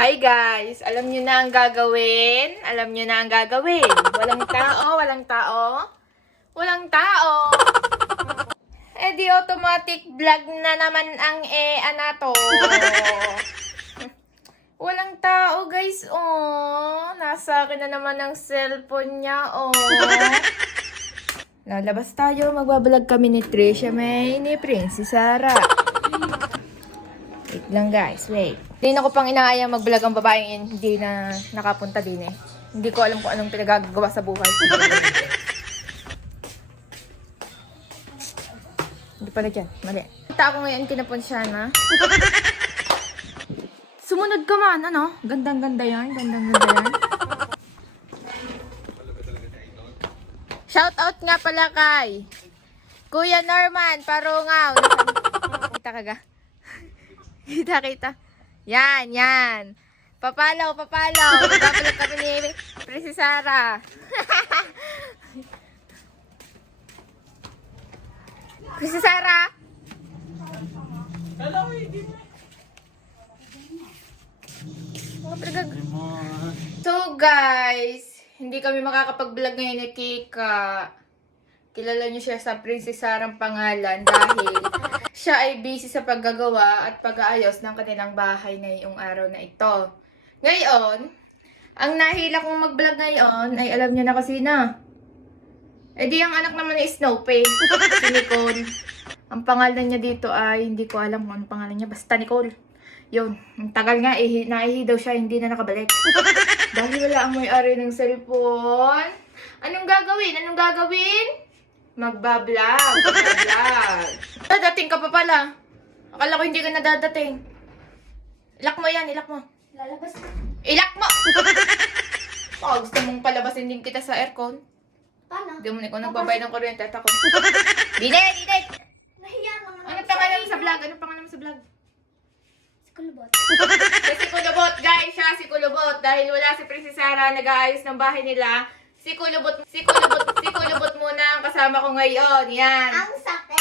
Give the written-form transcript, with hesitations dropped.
Hi guys! Alam nyo na ang gagawin? Alam nyo na ang gagawin? Walang tao, walang tao, walang tao. Eh di automatic vlog na naman ang anato. Walang tao guys, oh. Nasa akin na naman ang cellphone niya, oh. Lalabas tayo, magbablog kami ni Trisha May, ni Princess Sarah. Wait lang guys, wait. Hindi na ko pang inaayang mag-vlog ang babaeng hindi na nakapunta din eh. Hindi ko alam kung anong pinagagawa sa buhay. Hindi pala dyan, mali. Kita ako ngayon kinapon siya na. Sumunod ka man, ano? Gandang-ganda yan, gandang-ganda yan. Shout out nga pala kay Kuya Norman Parungaw. Kita ka ga? Kita. Yan, yan. Papalaw. Magpapalag kami ni Princess Sarah. Princess Sarah? So guys, hindi kami makakapag-vlog ngayon ni Kika. Kilala niyo siya sa Princess Sarah pangalan dahil siya ay busy sa paggagawa at pag-aayos ng kanilang bahay ngayong araw na ito. Ngayon, ang nahila kong mag-vlog ngayon ay alam niyo na kasi na. Eh di ang anak naman ni Snoopy, si Nicole. Ang pangalan niya dito ay, hindi ko alam kung anong pangalan niya, basta Nicole. Yun, ang tagal nga, naihi daw siya, hindi na nakabalik. Dahil wala ang may-ari ng cellphone. Anong gagawin? Magbablog. Dadating ka pa pala. Akala ko hindi ka na dadating. Ilak mo yan, ilak mo. Lalabas na. Ilak mo! Oh, gusto mong palabasin din kita sa aircon? Paano? Hindi mo na ikaw nagbabayad ng kuryente at ako. Dinay! Nahiya naman. Anong pangalan mo sa vlog? Si Kulubot. Si Kulubot, guys, siya si Kulubot. Dahil wala si Princess Sarah, nag-aayos ng bahay nila. Si Kulubot muna ang kasama ko ngayon. Yan. Ang sakit.